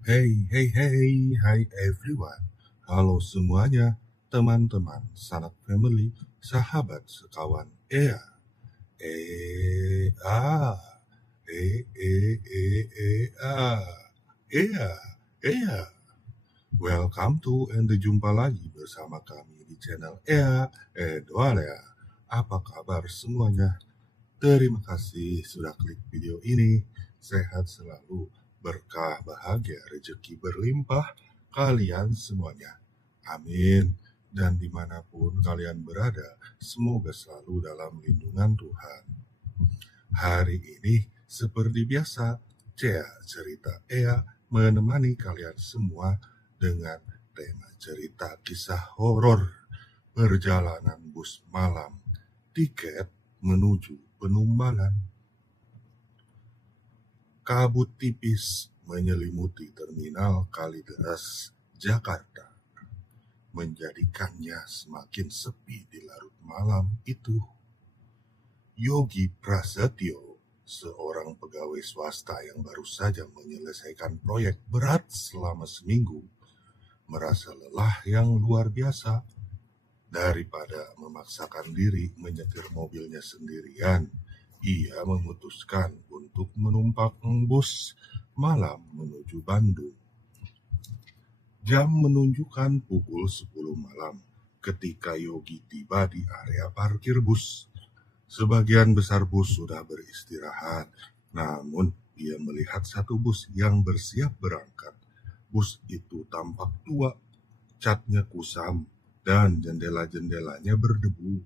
Hey, everyone. Halo semuanya, teman-teman, sanak family, sahabat sekawan Ea. Ea, Ea, Ea, Ea. Welcome to and jumpa lagi bersama kami di channel Ea Edwalea. Apa kabar semuanya? Terima kasih sudah klik video ini. Sehat selalu, berkah, bahagia, rezeki berlimpah kalian semuanya. Amin. Dan dimanapun kalian berada, semoga selalu dalam lindungan Tuhan. Hari ini, seperti biasa, cerita Ea menemani kalian semua dengan tema cerita kisah horor perjalanan bus malam, tiket menuju Penumbalan. Kabut tipis menyelimuti terminal Kalideres, Jakarta, menjadikannya semakin sepi di larut malam itu. Yogi Prasetyo, seorang pegawai swasta yang baru saja menyelesaikan proyek berat selama seminggu, merasa lelah yang luar biasa. Daripada memaksakan diri menyetir mobilnya sendirian, ia memutuskan untuk menumpang bus malam menuju Bandung. Jam menunjukkan pukul 10 malam ketika Yogi tiba di area parkir bus. Sebagian besar bus sudah beristirahat, namun ia melihat satu bus yang bersiap berangkat. Bus itu tampak tua, catnya kusam, dan jendela-jendelanya berdebu.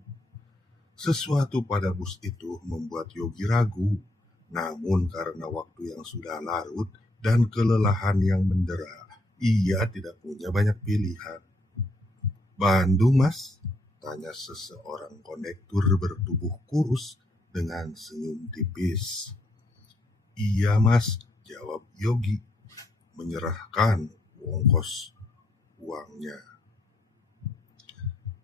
Sesuatu pada bus itu membuat Yogi ragu, namun karena waktu yang sudah larut dan kelelahan yang mendera, ia tidak punya banyak pilihan. "Bandung, Mas?" tanya seseorang kondektur bertubuh kurus dengan senyum tipis. "Iya, Mas," jawab Yogi, menyerahkan ongkos uangnya.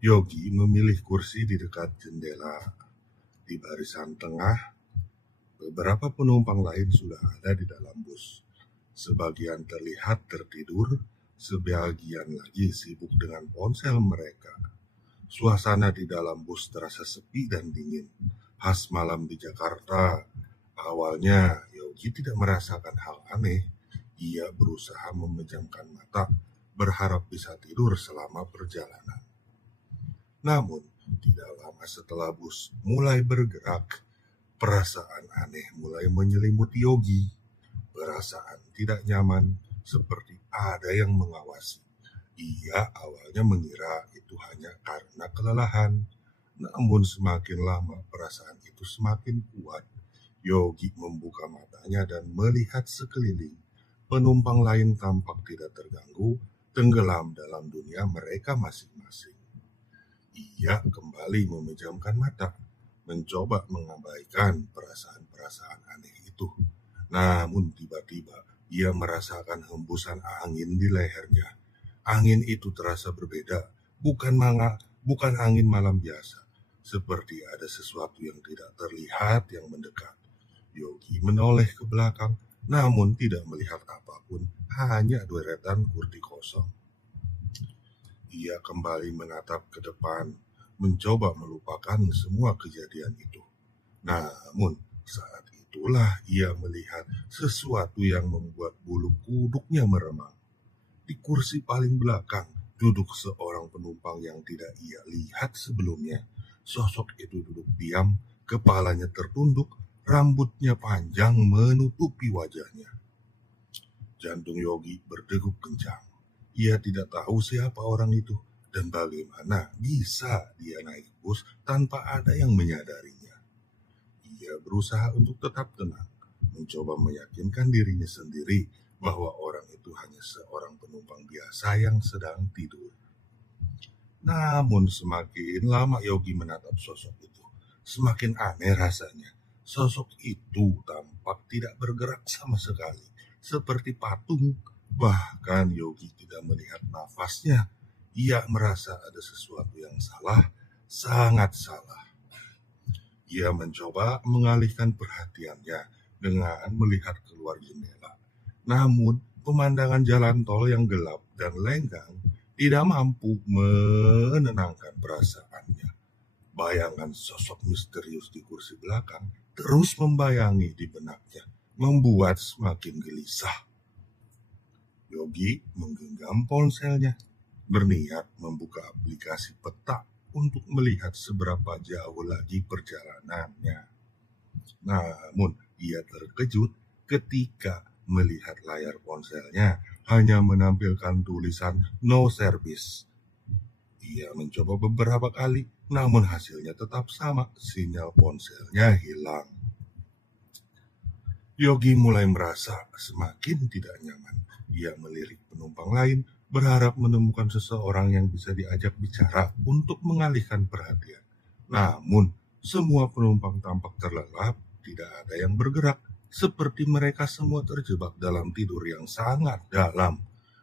Yogi memilih kursi di dekat jendela. Di barisan tengah, beberapa penumpang lain sudah ada di dalam bus. Sebagian terlihat tertidur, sebagian lagi sibuk dengan ponsel mereka. Suasana di dalam bus terasa sepi dan dingin, khas malam di Jakarta. Awalnya, Yogi tidak merasakan hal aneh. Ia berusaha memejamkan mata, berharap bisa tidur selama perjalanan. Namun, tidak lama setelah bus mulai bergerak, perasaan aneh mulai menyelimuti Yogi. Perasaan tidak nyaman, seperti ada yang mengawasi. Ia awalnya mengira itu hanya karena kelelahan. Namun semakin lama perasaan itu semakin kuat. Yogi membuka matanya dan melihat sekeliling. Penumpang lain tampak tidak terganggu, tenggelam dalam dunia mereka masing-masing. Ia kembali memejamkan mata, mencoba mengabaikan perasaan-perasaan aneh itu. Namun tiba-tiba ia merasakan hembusan angin di lehernya. Angin itu terasa berbeda, bukan angin malam biasa. Seperti ada sesuatu yang tidak terlihat yang mendekat. Yogi menoleh ke belakang, namun tidak melihat apapun, hanya deretan kursi kosong. Ia kembali menatap ke depan, mencoba melupakan semua kejadian itu. Namun, saat itulah ia melihat sesuatu yang membuat bulu kuduknya meremang. Di kursi paling belakang, duduk seorang penumpang yang tidak ia lihat sebelumnya. Sosok itu duduk diam, kepalanya tertunduk, rambutnya panjang menutupi wajahnya. Jantung Yogi berdegup kencang. Ia tidak tahu siapa orang itu dan bagaimana bisa dia naik bus tanpa ada yang menyadarinya. Ia berusaha untuk tetap tenang, mencoba meyakinkan dirinya sendiri bahwa orang itu hanya seorang penumpang biasa yang sedang tidur. Namun semakin lama Yogi menatap sosok itu, semakin aneh rasanya. Sosok itu tampak tidak bergerak sama sekali, seperti patung. Bahkan Yogi tidak melihat nafasnya. Ia merasa ada sesuatu yang salah, sangat salah. Ia mencoba mengalihkan perhatiannya dengan melihat keluar jendela. Namun pemandangan jalan tol yang gelap dan lenggang tidak mampu menenangkan perasaannya. Bayangan sosok misterius di kursi belakang terus membayangi di benaknya, membuat semakin gelisah. Yogi menggenggam ponselnya, berniat membuka aplikasi peta untuk melihat seberapa jauh lagi perjalanannya. Namun, ia terkejut ketika melihat layar ponselnya hanya menampilkan tulisan "No service". Ia mencoba beberapa kali, namun hasilnya tetap sama, sinyal ponselnya hilang. Yogi mulai merasa semakin tidak nyaman. Ia melirik penumpang lain, berharap menemukan seseorang yang bisa diajak bicara untuk mengalihkan perhatian. Namun, semua penumpang tampak terlelap, tidak ada yang bergerak, seperti mereka semua terjebak dalam tidur yang sangat dalam.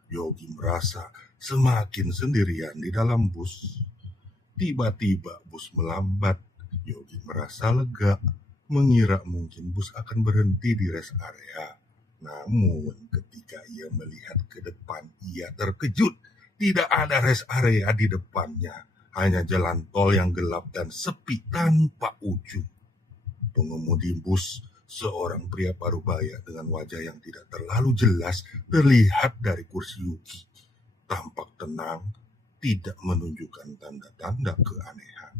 Yogi merasa semakin sendirian di dalam bus. Tiba-tiba bus melambat. Yogi merasa lega, mengira mungkin bus akan berhenti di rest area. Namun ketika ia melihat ke depan, ia terkejut. Tidak ada rest area di depannya, hanya jalan tol yang gelap dan sepi tanpa ujung. Pengemudi bus, seorang pria parubaya dengan wajah yang tidak terlalu jelas, terlihat dari kursi Yogi. Tampak tenang, tidak menunjukkan tanda-tanda keanehan.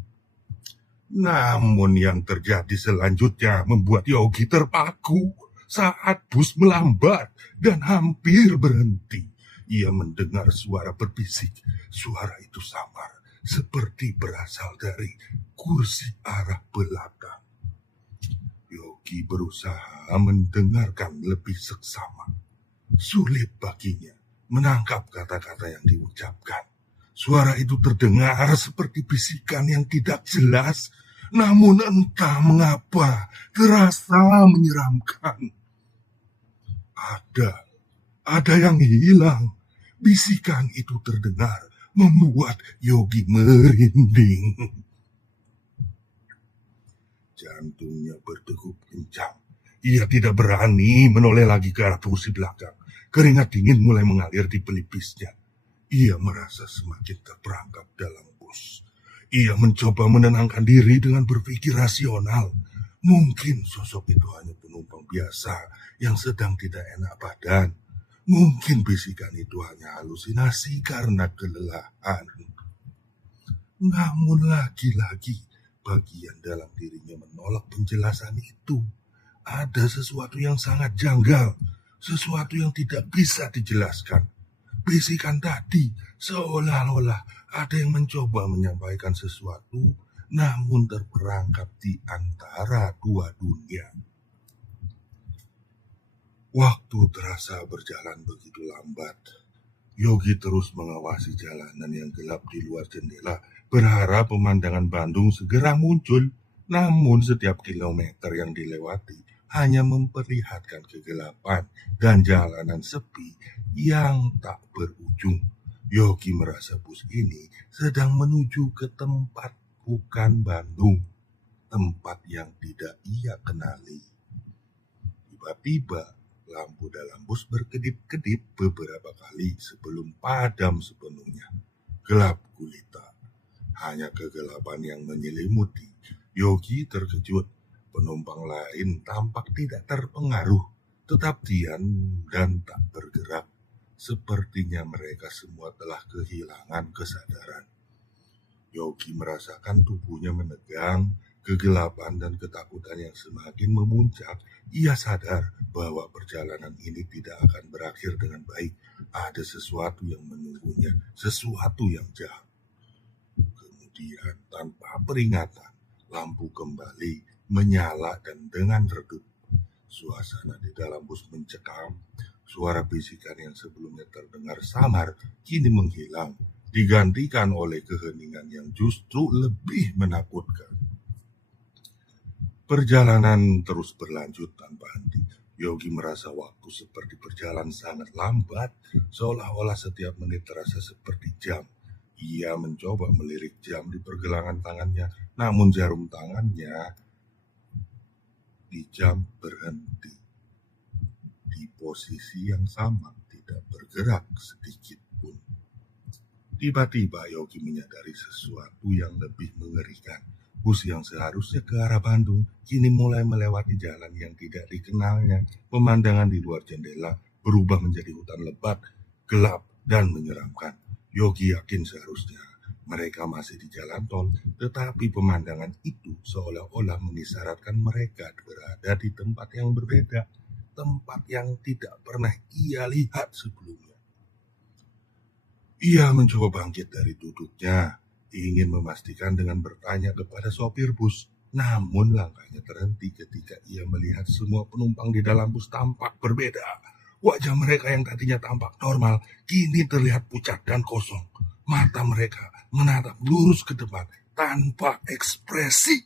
Namun yang terjadi selanjutnya membuat Yogi terpaku. Saat bus melambat dan hampir berhenti, ia mendengar suara berbisik. Suara itu samar, seperti berasal dari kursi arah belakang. Yogi berusaha mendengarkan lebih seksama. Sulit baginya menangkap kata-kata yang diucapkan. Suara itu terdengar seperti bisikan yang tidak jelas, namun entah mengapa terasa menyeramkan. Ada yang hilang. Bisikan itu terdengar, membuat Yogi merinding. Jantungnya berdegup kencang. Ia tidak berani menoleh lagi ke arah kursi belakang. Keringat dingin mulai mengalir di pelipisnya. Ia merasa semakin terperangkap dalam bus. Ia mencoba menenangkan diri dengan berpikir rasional. Mungkin sosok itu hanya penumpang biasa yang sedang tidak enak badan. Mungkin bisikan itu hanya halusinasi karena kelelahan. Namun lagi-lagi, bagian dalam dirinya menolak penjelasan itu. Ada sesuatu yang sangat janggal, sesuatu yang tidak bisa dijelaskan. Bisikan tadi seolah-olah ada yang mencoba menyampaikan sesuatu, namun terperangkap di antara dua dunia. Waktu terasa berjalan begitu lambat. Yogi terus mengawasi jalanan yang gelap di luar jendela, berharap pemandangan Bandung segera muncul. Namun setiap kilometer yang dilewati hanya memperlihatkan kegelapan dan jalanan sepi yang tak berujung. Yogi merasa bus ini sedang menuju ke tempat bukan Bandung, tempat yang tidak ia kenali. Tiba-tiba lampu dalam bus berkedip-kedip beberapa kali sebelum padam sepenuhnya. Gelap gulita, hanya kegelapan yang menyelimuti. Yogi terkejut. Penumpang lain tampak tidak terpengaruh, tetap diam dan tak bergerak. Sepertinya mereka semua telah kehilangan kesadaran. Yogi merasakan tubuhnya menegang, kegelapan dan ketakutan yang semakin memuncak. Ia sadar bahwa perjalanan ini tidak akan berakhir dengan baik. Ada sesuatu yang menunggunya, sesuatu yang jahat. Kemudian tanpa peringatan, lampu kembali menyala dan dengan redup. Suasana di dalam bus mencekam. Suara bisikan yang sebelumnya terdengar samar kini menghilang, digantikan oleh keheningan yang justru lebih menakutkan. Perjalanan terus berlanjut tanpa henti. Yogi merasa waktu seperti berjalan sangat lambat, seolah-olah setiap menit terasa seperti jam. Ia mencoba melirik jam di pergelangan tangannya, namun jarum tangannya di jam berhenti di posisi yang sama, di tidak bergerak sedikit pun. Tiba-tiba Yogi menyadari sesuatu yang lebih mengerikan. Bus yang seharusnya ke arah Bandung kini mulai melewati jalan yang tidak dikenalnya. Pemandangan di luar jendela berubah menjadi hutan lebat, gelap, dan menyeramkan. Yogi yakin seharusnya mereka masih di jalan tol, tetapi pemandangan itu seolah-olah mengisyaratkan mereka berada di tempat yang berbeda, tempat yang tidak pernah ia lihat sebelumnya. Ia mencoba bangkit dari duduknya, ingin memastikan dengan bertanya kepada sopir bus. Namun langkahnya terhenti ketika ia melihat semua penumpang di dalam bus tampak berbeda. Wajah mereka yang tadinya tampak normal, kini terlihat pucat dan kosong. Mata mereka menatap lurus ke depan tanpa ekspresi.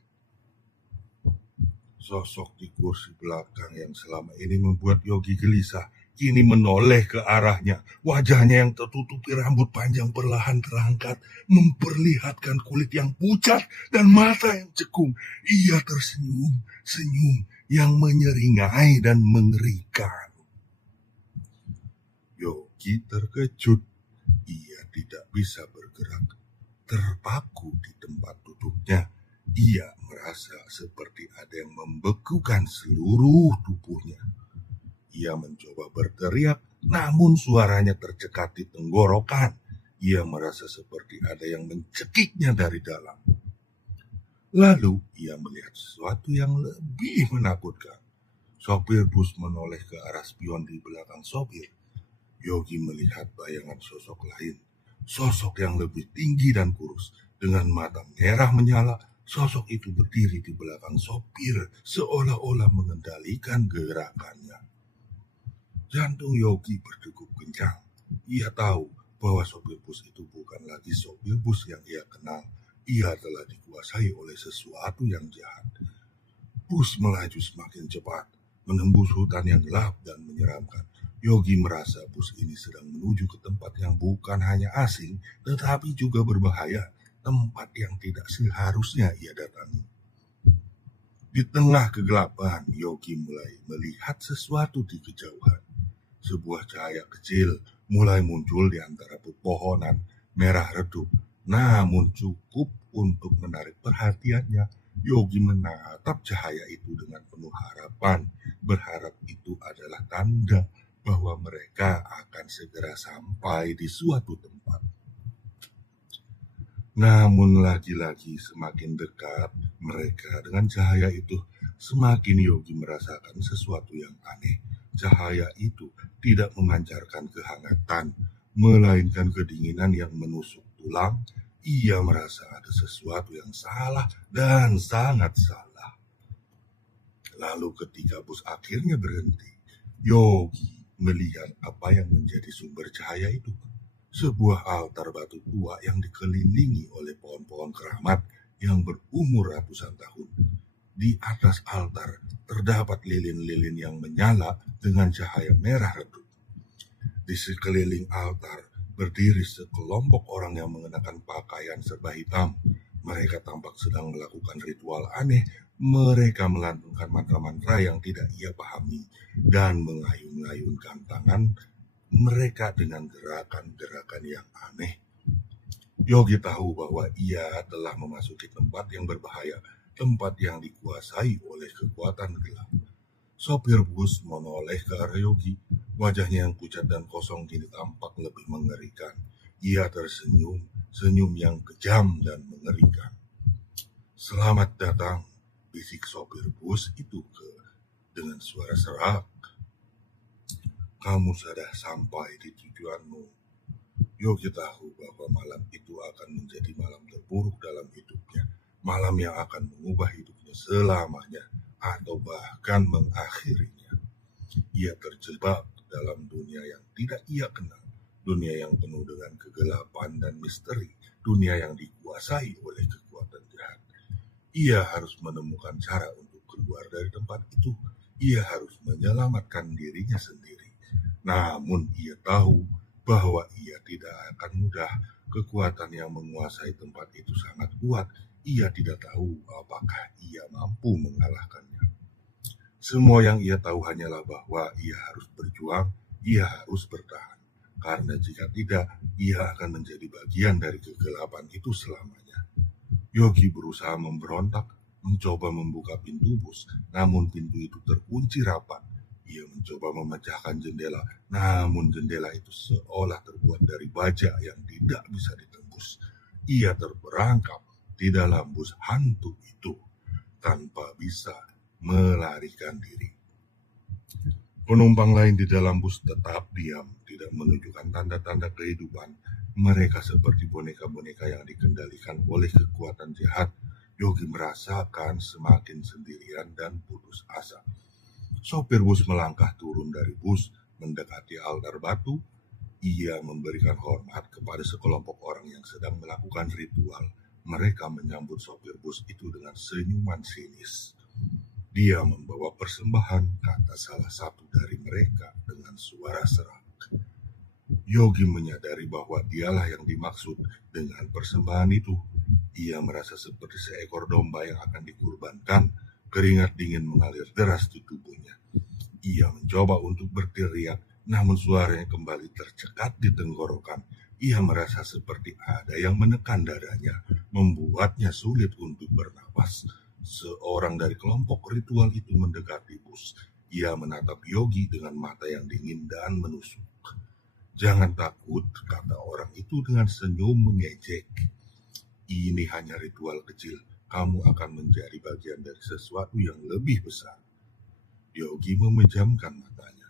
Sosok di kursi belakang yang selama ini membuat Yogi gelisah kini menoleh ke arahnya. Wajahnya yang tertutupi rambut panjang perlahan terangkat, memperlihatkan kulit yang pucat dan mata yang cekung. Ia tersenyum, senyum yang menyeringai dan mengerikan. Yogi terkejut. Ia tidak bisa bergerak, terpaku di tempat duduknya. Ia merasa seperti ada yang membekukan seluruh tubuhnya. Ia mencoba berteriak, namun suaranya tercekat di tenggorokan. Ia merasa seperti ada yang mencekiknya dari dalam. Lalu ia melihat sesuatu yang lebih menakutkan. Sopir bus menoleh ke arah spion di belakang sopir. Yogi melihat bayangan sosok lain. Sosok yang lebih tinggi dan kurus. Dengan mata merah menyala, sosok itu berdiri di belakang sopir, seolah-olah mengendalikan gerakannya. Jantung Yogi berdegup kencang. Ia tahu bahwa sopir bus itu bukan lagi sopir bus yang ia kenal. Ia telah dikuasai oleh sesuatu yang jahat. Bus melaju semakin cepat, menembus hutan yang gelap dan menyeramkan. Yogi merasa bus ini sedang menuju ke tempat yang bukan hanya asing, tetapi juga berbahaya, tempat yang tidak seharusnya ia datangi. Di tengah kegelapan, Yogi mulai melihat sesuatu di kejauhan. Sebuah cahaya kecil mulai muncul di antara pepohonan merah redup, namun cukup untuk menarik perhatiannya. Yogi menatap cahaya itu dengan penuh harapan, berharap itu adalah tanda bahwa mereka akan segera sampai di suatu tempat. Namun lagi-lagi semakin dekat mereka dengan cahaya itu, semakin Yogi merasakan sesuatu yang aneh. Cahaya itu tidak memancarkan kehangatan, melainkan kedinginan yang menusuk tulang. Ia merasa ada sesuatu yang salah dan sangat salah. Lalu ketika bus akhirnya berhenti, Yogi melihat apa yang menjadi sumber cahaya itu. Sebuah altar batu tua yang dikelilingi oleh pohon-pohon keramat yang berumur ratusan tahun. Di atas altar terdapat lilin-lilin yang menyala dengan cahaya merah redup. Di sekeliling altar berdiri sekelompok orang yang mengenakan pakaian serba hitam. Mereka tampak sedang melakukan ritual aneh. Mereka melantunkan mantra-mantra yang tidak ia pahami dan mengayun-ayunkan tangan mereka dengan gerakan-gerakan yang aneh. Yogi tahu bahwa ia telah memasuki tempat yang berbahaya, tempat yang dikuasai oleh kekuatan gelap. Sopir bus menoleh ke arah Yogi. Wajahnya yang pucat dan kosong kini tampak lebih mengerikan. Ia tersenyum, senyum yang kejam dan mengerikan. "Selamat datang," bisik sopir bus itu dengan suara serak. "Kamu sudah sampai di tujuanmu." Yogi tahu bahwa malam itu akan menjadi malam terburuk dalam hidupnya. Malam yang akan mengubah hidupnya selamanya atau bahkan mengakhirinya. Ia terjebak dalam dunia yang tidak ia kenal. Dunia yang penuh dengan kegelapan dan misteri. Dunia yang dikuasai oleh kekuatan jahat. Ia harus menemukan cara untuk keluar dari tempat itu. Ia harus menyelamatkan dirinya sendiri. Namun ia tahu bahwa ia tidak akan mudah. Kekuatan yang menguasai tempat itu sangat kuat. Ia tidak tahu apakah ia mampu mengalahkannya. Semua yang ia tahu hanyalah bahwa ia harus berjuang ia harus bertahan. Karena jika tidak, ia akan menjadi bagian dari kegelapan itu selamanya. Yogi berusaha memberontak, mencoba membuka pintu bus, namun pintu itu terkunci rapat. Ia mencoba memecahkan jendela, namun jendela itu seolah terbuat dari baja yang tidak bisa ditembus. Ia terperangkap di dalam bus hantu itu tanpa bisa melarikan diri. Penumpang lain di dalam bus tetap diam, tidak menunjukkan tanda-tanda kehidupan. Mereka seperti boneka-boneka yang dikendalikan oleh kekuatan jahat. Yogi merasakan semakin sendirian dan putus asa. Sopir bus melangkah turun dari bus, mendekati altar batu. Ia memberikan hormat kepada sekelompok orang yang sedang melakukan ritual. Mereka menyambut sopir bus itu dengan senyuman sinis. Dia membawa persembahan, kata salah satu dari mereka dengan suara serak. Yogi menyadari bahwa dialah yang dimaksud dengan persembahan itu. Ia merasa seperti seekor domba yang akan dikurbankan. Keringat dingin mengalir deras di tubuhnya. Ia mencoba untuk berteriak, namun suaranya kembali tercekat di tenggorokan. Ia merasa seperti ada yang menekan dadanya, membuatnya sulit untuk bernapas. Seorang dari kelompok ritual itu mendekati bus. Ia menatap Yogi dengan mata yang dingin dan menusuk. Jangan takut, kata orang itu dengan senyum mengejek. Ini hanya ritual kecil. Kamu akan menjadi bagian dari sesuatu yang lebih besar. Yogi memejamkan matanya,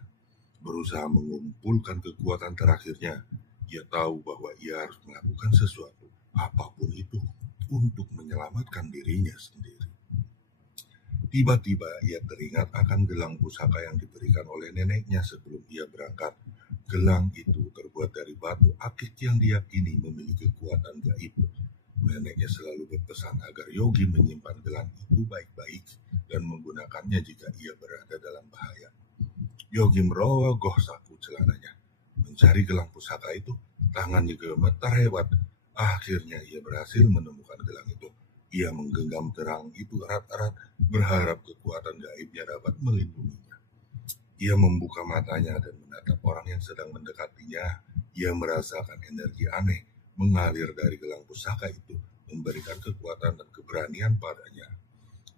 berusaha mengumpulkan kekuatan terakhirnya. Ia tahu bahwa ia harus melakukan sesuatu, apapun itu, untuk menyelamatkan dirinya sendiri. Tiba-tiba ia teringat akan gelang pusaka yang diberikan oleh neneknya sebelum ia berangkat. Gelang itu terbuat dari batu akik yang diyakini memiliki kekuatan gaib. Neneknya selalu berpesan agar Yogi menyimpan gelang itu baik-baik dan menggunakannya jika ia berada dalam bahaya. Yogi merogoh saku celananya, mencari gelang pusaka itu. Tangannya gemetar hebat. Akhirnya ia berhasil menemukan gelang itu. Ia menggenggam gelang itu erat-erat, berharap kekuatan gaibnya dapat melindunginya. Ia membuka matanya dan menatap orang yang sedang mendekatinya. Ia merasakan energi aneh mengalir dari gelang pusaka itu, memberikan kekuatan dan keberanian padanya.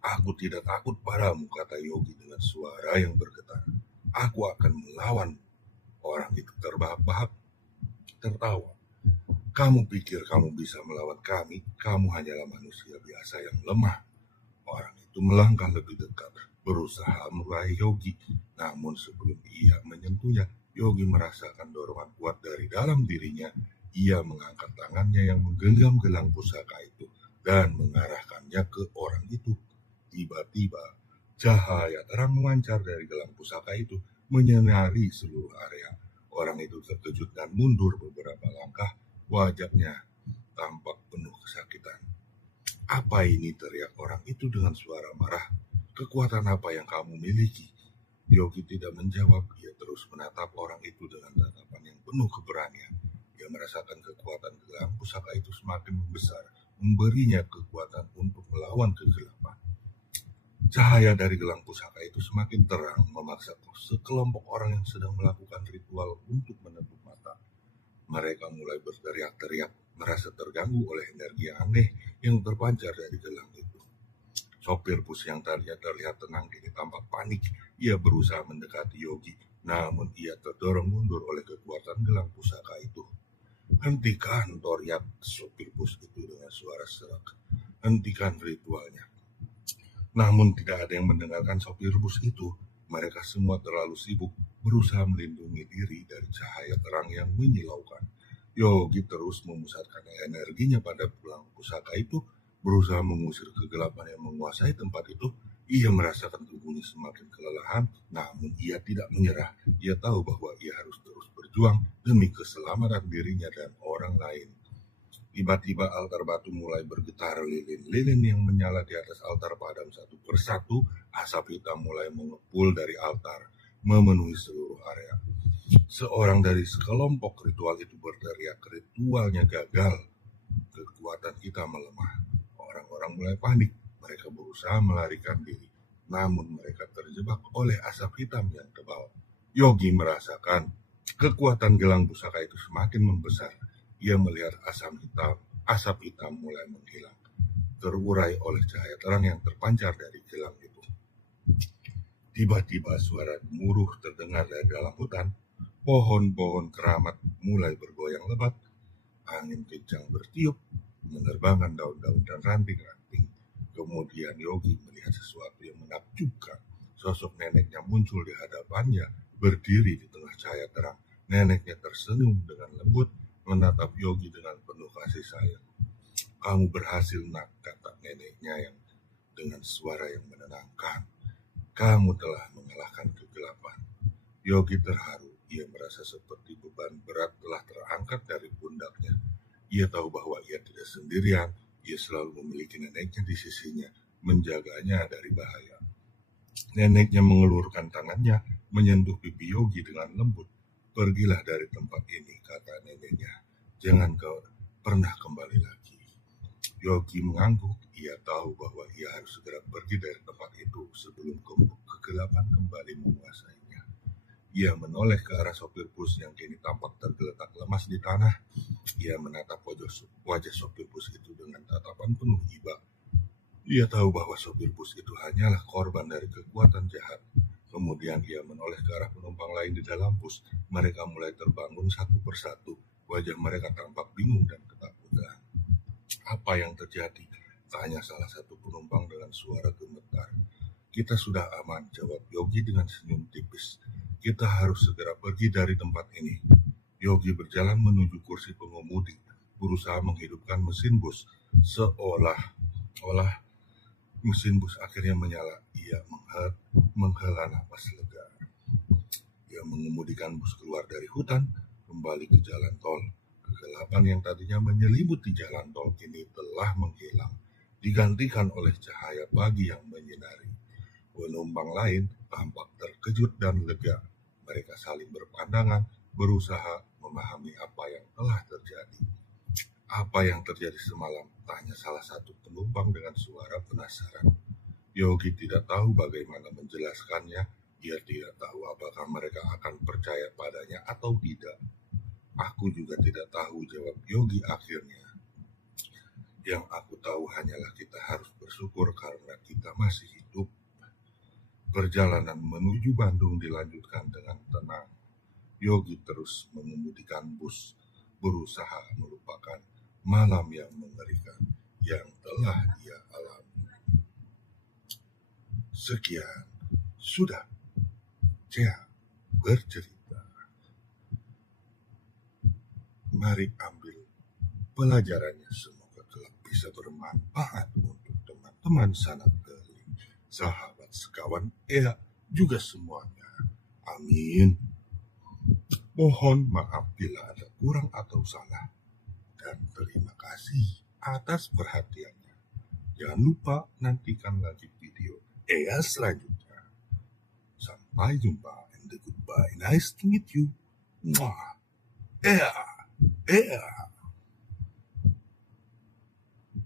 Aku tidak takut padamu, kata Yogi dengan suara yang bergetar. Aku akan melawan. Orang itu terbahak-bahak, tertawa. Kamu pikir kamu bisa melawan kami? Kamu hanyalah manusia biasa yang lemah. Orang itu melangkah lebih dekat, berusaha meraih Yogi. Namun sebelum ia menyentuhnya, Yogi merasakan dorongan kuat dari dalam dirinya. Ia mengangkat tangannya yang menggenggam gelang pusaka itu dan mengarahkannya ke orang itu. Tiba-tiba, cahaya terang memancar dari gelang pusaka itu, menyinari seluruh area. Orang itu terkejut dan mundur beberapa langkah. Wajahnya tampak penuh kesakitan. Apa ini, teriak orang itu dengan suara marah. Kekuatan apa yang kamu miliki? Yogi tidak menjawab. Ia terus menatap orang itu dengan tatapan yang penuh keberanian. Ia merasakan kekuatan gelang pusaka itu semakin membesar, memberinya kekuatan untuk melawan kegelapan. Cahaya dari gelang pusaka itu semakin terang, memaksa sekelompok orang yang sedang melakukan ritual untuk menutup mata. Mereka mulai berteriak-teriak, merasa terganggu oleh energi aneh yang terpancar dari gelang itu. Sopir bus yang tadinya terlihat tenang kini tampak panik. Ia berusaha mendekati Yogi, namun ia terdorong mundur oleh kekuatan gelang pusaka itu. Hentikan, teriak sopir bus itu dengan suara serak. Hentikan ritualnya. Namun tidak ada yang mendengarkan sopir bus itu. Mereka semua terlalu sibuk berusaha melindungi diri dari cahaya terang yang menyilaukan. Yogi terus memusatkan energinya pada gelang pusaka itu, berusaha mengusir kegelapan yang menguasai tempat itu. Ia merasakan tubuhnya semakin kelelahan, namun ia tidak menyerah. Ia tahu bahwa ia harus terus berjuang demi keselamatan dirinya dan orang lain. Tiba-tiba altar batu mulai bergetar, lilin-lilin yang menyala di atas altar padam satu persatu. Asap hitam mulai mengepul dari altar, memenuhi seluruh area. Seorang dari sekelompok ritual itu berteriak, ritualnya gagal. Kekuatan kita melemah. Orang-orang mulai panik. Mereka berusaha melarikan diri, namun mereka terjebak oleh asap hitam yang tebal. Yogi merasakan Kekuatan gelang pusaka itu semakin membesar. Ia melihat asap hitam mulai menghilang, terurai oleh cahaya terang yang terpancar dari gelang itu. Tiba-tiba suara gemuruh terdengar dari dalam hutan. Pohon-pohon keramat mulai bergoyang lebat. Angin kencang bertiup, menerbangkan daun-daun dan ranting-ranting. Kemudian Yogi melihat sesuatu yang menakjubkan. Sosok neneknya muncul di hadapannya, berdiri di tengah cahaya terang. Neneknya tersenyum dengan lembut, menatap Yogi dengan penuh kasih sayang. "Kamu berhasil, nak," kata neneknya yang dengan suara yang menenangkan. "Kamu telah mengalahkan kegelapan." Yogi terharu. Ia merasa seperti beban berat telah terangkat dari pundaknya. Ia tahu bahwa ia tidak sendirian. Ia selalu memiliki neneknya di sisinya, menjaganya dari bahaya. Neneknya mengelurkan tangannya, menyentuh pipi Yogi dengan lembut. "Pergilah dari tempat ini," kata neneknya. "Jangan kau pernah kembali lagi." Yogi mengangguk. Ia tahu bahwa ia harus segera pergi dari tempat itu sebelum kegelapan kembali menguasainya. Ia menoleh ke arah sopir bus yang kini tampak tergeletak lemas di tanah. Ia menatap wajah sopir bus itu dengan tatapan penuh iba. Ia tahu bahwa sopir bus itu hanyalah korban dari kekuatan jahat. Kemudian ia menoleh ke arah penumpang lain di dalam bus. Mereka mulai terbangun satu persatu. Wajah mereka tampak bingung dan ketakutan. "Apa yang terjadi?" tanya salah satu penumpang dengan suara gemetar. "Kita sudah aman," jawab Yogi dengan senyum tipis. "Kita harus segera pergi dari tempat ini." Yogi berjalan menuju kursi pengemudi, berusaha menghidupkan mesin bus. Seolah-olah mesin bus akhirnya menyala. Ia menghela napas lega. Ia mengemudikan bus keluar dari hutan, kembali ke jalan tol. Kegelapan yang tadinya menyelimuti jalan tol kini telah menghilang, digantikan oleh cahaya pagi yang menyinari. Penumpang lain tampak terkejut dan lega. Mereka saling berpandangan, berusaha memahami apa yang telah terjadi. "Apa yang terjadi semalam?" tanya salah satu penumpang dengan suara penasaran. Yogi tidak tahu bagaimana menjelaskannya. Ia tidak tahu apakah mereka akan percaya padanya atau tidak. "Aku juga tidak tahu," jawab Yogi akhirnya. "Yang aku tahu hanyalah kita harus bersyukur karena kita masih hidup." Perjalanan menuju Bandung dilanjutkan dengan tenang. Yogi terus mengemudikan bus, berusaha melupakan malam yang mengerikan yang telah ia alami. Sekian, sudah Cea bercerita. Mari ambil pelajarannya, semoga kelak bisa bermanfaat untuk teman-teman sanak keliling, sahabat, sekawan, juga semuanya. Amin. Mohon maaf bila ada kurang atau salah, dan terima kasih atas perhatiannya. Jangan lupa nantikan lagi video selanjutnya. Sampai jumpa and goodbye. Nice to meet you. Mwah.